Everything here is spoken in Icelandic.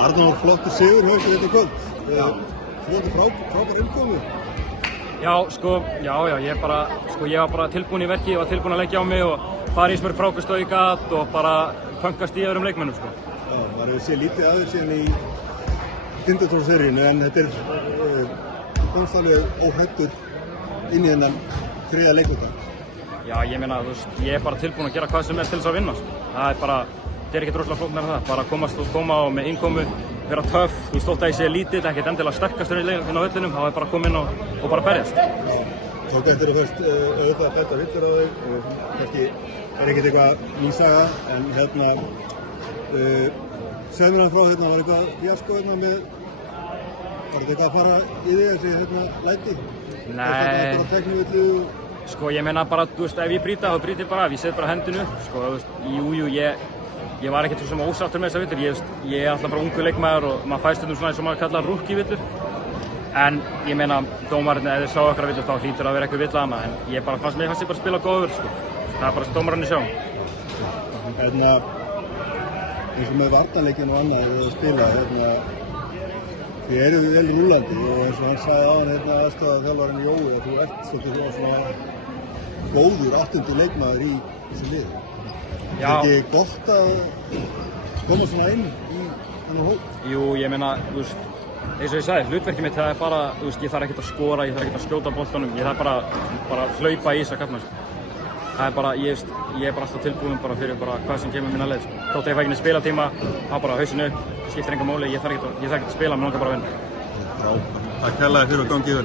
Arnór, flottur sigur hjá ykkur þetta í kvöld. Þú ert frábær innkomu. Já, ég var bara tilbúinn í verki, ég var tilbúinn að leggja á mig og fara í smör frákast og í gat og bara pönkast í öðrum leikmennum, sko. Já, maður hefur séð lítið aðeins síðan í Tindastól-seríunni, en þetta komst alveg óhrættur inn í þennan þriðja leikluta. Já, ég meina, ég er bara tilbúinn að gera hvað sem er til þess að vinna, sko. Það er ekkert rosalega flóknara en það, bara koma á með innkomu, vera töff, þótt að ég sé lítill, ekkert endilega sterkastur inn á völlinum, þá er bara að koma inn og bara berjast. Tók eftir að fyrst auðvitað að þetta vittur á þig og kannski ekkert eitthvað nýsaga, en segðu mér hann frá var eitthvað fjasko með, var þetta eitthvað að fara í þig þessi læti? Nei. Bara teknivillu? Sko, ég meina bara, ef ég brýta, þá brýt ég bara af, ég set bara hendinu, sko, ég var ekkert svo ósáttur með þessa vittur, ég er alltaf bara ungur leikmaður og maður fæst stundum svona eins og maður kallar rookie-villur. En ég meina, dómarinn, ef þið sá okkar villu, þá hlýtur að vera eitthvað villa annað, en mér fannst ég bara að spila góður, sko. Það er bara sem dómarinn sjá. En eins og með varnarleikinn og annað, þegar þið spila, þið eru vel rúllandi og eins og hann sagði á hann aðstoðarþjálfarinn Jói að þú ert svona góður 8. leikmaður í þessu liði. Er ekki gott að koma svona inn í þennan hóp? Jú, ég meina, eins og ég sagði, hlutverkið mitt það er bara, ég þarf ekkert að skora, ég þarf ekkert að skjóta boltanum, ég þarf bara að hlaupa í þessa kafna. Það er bara, ég er bara alltaf tilbúinn fyrir hvað sem kemur minna leið. Þótt að ég fæ ekki spilatíma, þá bara hausinn upp, skiptir enga máli, ég þarf ekkert að spila, mér langar bara að vinna. Takk kærlega fyrir að gangi vel.